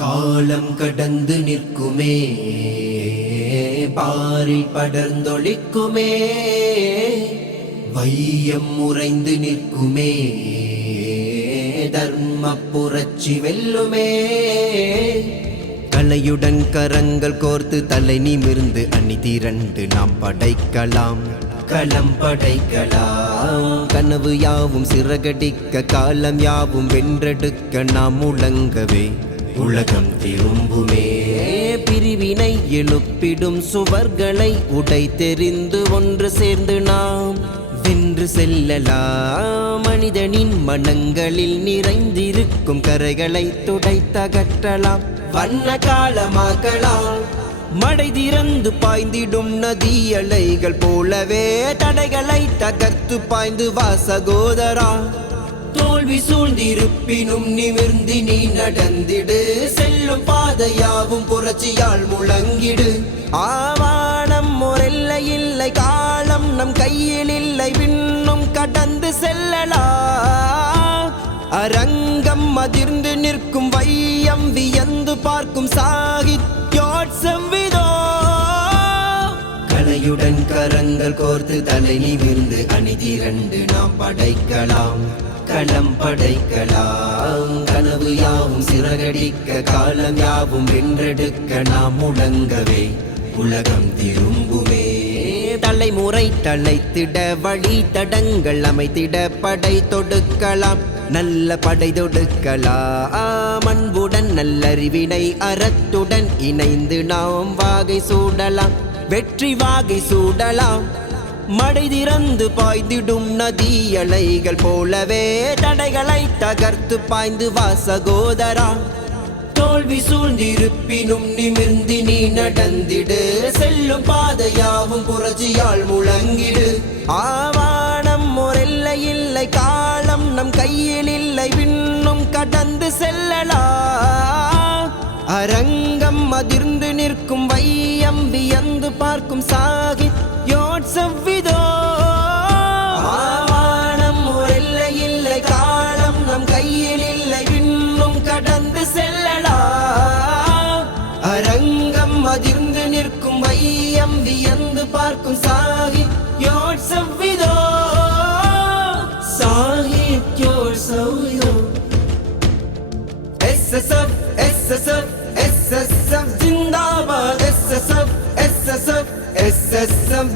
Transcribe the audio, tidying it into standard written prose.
காலம் கடந்து நிற்குமே பாரில் படர்ந்தொழிக்குமே வையம் உறைந்து நிற்குமே தர்ம புரட்சி வெல்லுமே. கலையுடன் கரங்கள் கோர்த்து தலை நிமிர்ந்து அணி திரண்டு நாம் படைக்கலாம், களம் படைக்கலாம். கனவு யாவும் சிறகடிக்க காலம் யாவும் வென்றெடுக்க நாம் முழங்கவே உலகம் திரும்புமே. பிரிவினை எழுப்பிடும் சுவர்களை உடை தெரிந்து ஒன்று சேர்ந்து நாம் வென்று செல்லலாம். மனிதனின் மனங்களில் நிறைந்திருக்கும் கரைகளை துடைத்தகற்றலாம், வண்ண காலமாக்கலாம். மடை திறந்து பாய்ந்திடும் நதி அலைகள் போலவே தடைகளை தகர்த்து பாய்ந்து வா சகோதரா. தோல்வி சூழ்ந்திருப்பினும் நிமிர்ந்து நீ நடந்திடு, செல்லும் பாதையாவும் புரட்சியால் முழங்கிடு. ஆவானம் ஒரு இல்லை, காலம் நம் கையில் இல்லை, விண்ணும் கடந்து செல்லலாம். அரங்கம் அதிர்ந்து நிற்கும் வையம் வியந்து பார்க்கும் சாகித்யோத்சவம் இதோ. கலையுடன் கரங்கள் கோர்த்து தலை நிமிர்ந்து அணி திரண்டு நாம் படைக்கலாம், களம் படைக்கலாம். கனவு யாவும் சிறகடிக்க காலம் யாவும் வென்றெடுக்க நாம் முழங்கவே உலகம் திரும்புமே. தலைமுறை தழைத்திட வழி தடங்கள் அமைத்திட படை தொடுக்கலாம், நல்ல படை தொடுக்கலாம். அன்புடன் நல்லறிவினை அறத்துடன் இணைந்து நாம் வாகை சூடலாம், வெற்றி வாகை சூடலாம். மடை திறந்து பாய்ந்திடும் நதி அலைகள் போலவே தடைகளை தகர்த்து பாய்ந்து வா சகோதரா. தோல்வி சூழ்ந்திருப்பினும் நிமிர்ந்து நீ நடந்திடு, செல்லும் பாதையாவும் புரட்சியால் முழங்கிடு. ஆவானம் ஒரு இல்லை, காலம் நம் கையில் இல்லை, விண்ணும் கடந்து செல்லலாம். அரங்கம் அதிர்ந்து நிற்கும் வையம் வியந்து பார்க்கும் சாகித்யோத்சவம் இதோ. ஆவானம் ஒரு இல்லை, காலம் நம் கையில் இல்லை, விண்ணும் கடந்து செல்லலாம். அரங்கம் அதிர்ந்து நிற்கும் வையம் வியந்து பார்க்கும் சாகித்யோத்சவம் இதோ. சாகித்யோத்சவம் இதோ. SSF SSF SSF जिंदाबाद, SSF SSF SSF